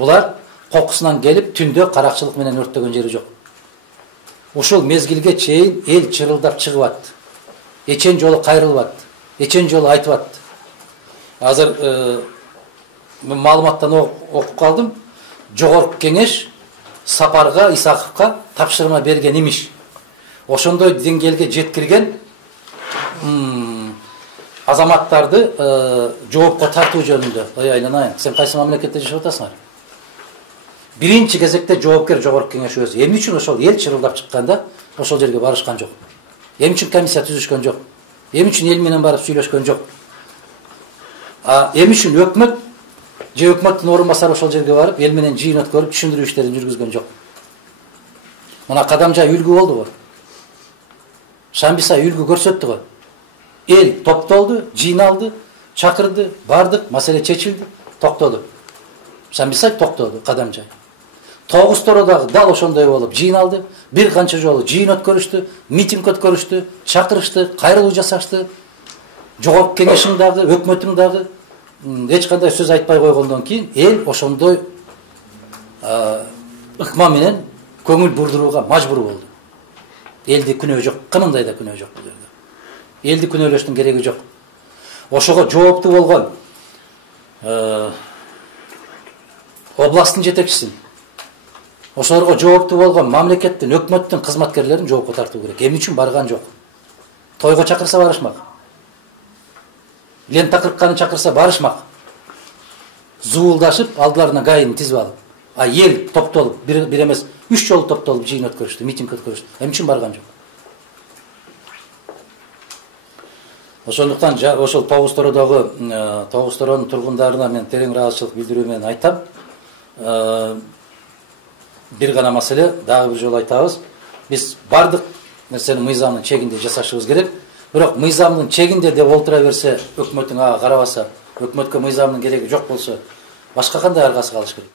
Булар кокусунан келип түндө каракчылык менен өрттөгөн жери жок. Ушул мезгилге чейин эл чырылдап чыгып атты. Эчен жолу кайрылып атты. Эчен жолу айтып атты. Азыр мен маалыматтан окуп калдым. Жогорку кеңеш Сапарга Исаковго тапшырма берген имиш. Ошондой деңгээлге жеткирген азаматтарды жоопко тартуу жөнүндө. Ой айланайын, сен кайсы мамлекетте жашап атасыңар? Биринчи кезекте жоопкер жогорку кеңеш өзү. Эмне үчүн ошол эл чырылдап чыкканда ошол жерге барышкан жок? Эмне үчүн комиссия түзүшкөн жок? Эмне үчүн эл менен барып сүйлөшкөн жок? Эмне үчүн өкмөт же өкмөттүн орун басары ошол жерге барып эл менен жыйын өткөрүп түшүндүрүү иштерин жүргүзгөн жок? Мына Кадамжай үлгү болду го. Шамбисай үлгү көрсөттү го. Эл топтолду, жыйналды, чакырды, бардык, маселе чечилди, токтоду. Шамбисай токтоду, Кадамжай. Тогустoro дагы дал ошондой болуп жыйналды, бир канча жолу жыйын өткөрүштү, митинг өткөрүштү, чакырышты, кайрылуу жасашты. Жогорку кеңештин дагы, өкмөттүн дагы эч кандай сөз айтпай койгондон кийин эл ошондой ыкма менен көңүл бурдурууга мажбур болду. Элди күнөө жок, кымындай да күнөө жок бул жерде. Элди күнөөлөштүн кереги жок. Ошого жооптуу болгон областтын жетекчисин, ошолорго жооптуу болгон мамлекеттин, өкмөттүн кызматкерлерин жоопко тартуу керек. Эмне үчүн барган жок? Тойго чакырса барышмак. Лента кыркканы чакырса барышмак. Зуулдашып, алдыларына гайын тизип алып. Ел топтолуп, бир эмес, 3 жолу топтолуп жыйын өткөрүштү, митинг өткөрүштү. Эмне үчүн барган жок? Ошондуктан ошол Тогусторонун тургундарына мен терең ыраазычылык билдирүү менен айтам. Бир гана маселе, дагы бир жолу айтабыз. Биз бардык нерсени мыйзамдын чегинде жасашыбыз керек. Бирок мыйзамдын чегинде деп олтура берсе, өкмөттүн ага карабаса, өкмөткө мыйзамдын кереги жок болсо, башка кандай аргасы калыш керек?